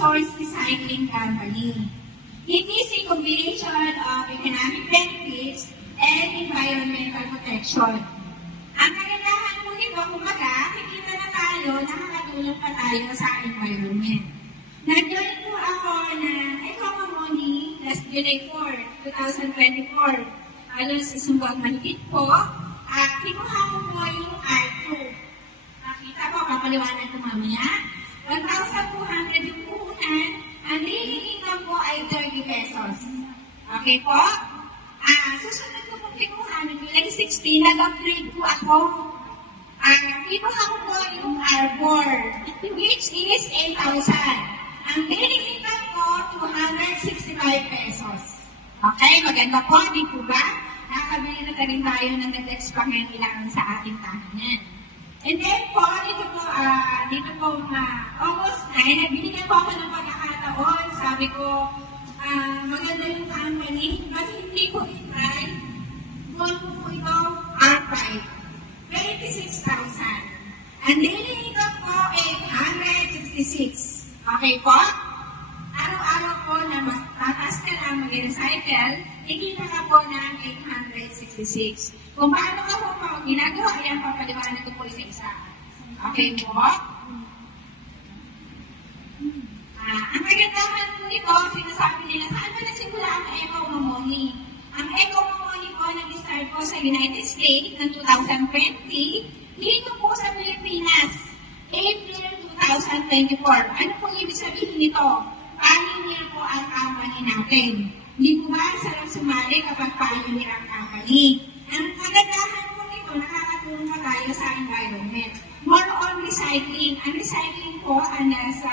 Choice Recycling Company. It is a combination of economic benefits and environmental protection. Ang kagandahan po nito, kumbaga, kikita na tayo, nakakatulong pa tayo sa environment. Nag-join po ako ng Ecomamoni last July 4, 2024. Alos sa sumbang mahigit po, kinuha ko po yung R2. Nakita ko, papaliwanag ko mamaya. 1,200 yung puhunan, ang daily income po ay 30 pesos. Okay po? Susunod ko pong kinuha ng July 16, nag-upgrade po ako. Kinuha ko po yung R4, which is 8,000. Ang daily income ko, 265 pesos. Okay, maganda po, di po ba? Nakabili na rin tayo ng next pangangailangan sa ating tahanan. And then po, dito po, August 9, binigyan po ako ng pagkakataon. Sabi ko, maganda yung company, but hindi ko i-try. Buwan ko po ito, R5. 26,000. Ang daily income ko, 866. Okay po? Araw-araw po na matatas ka lang mag-recycle, ikita ka po ng 866. Kung paano ka po ginagawa, yan papaliwanag ko po isa-isa. Okay po? Ang kagandahan po nito, sinasabi nila, saan ba nasimula ang Ecomamoni? Ang Ecomamoni po nag-start po sa United States ng 2020, dito po sa Pilipinas, April 2024. Ano po ibig sabihin nito? Pioneer po ang company natin. Hindi po ba sarap sumali kapag pioneer ang company? Ang kagandahan po nito, nakakatulong pa tayo sa environment. More on recycling. Ang recycling po ang nasa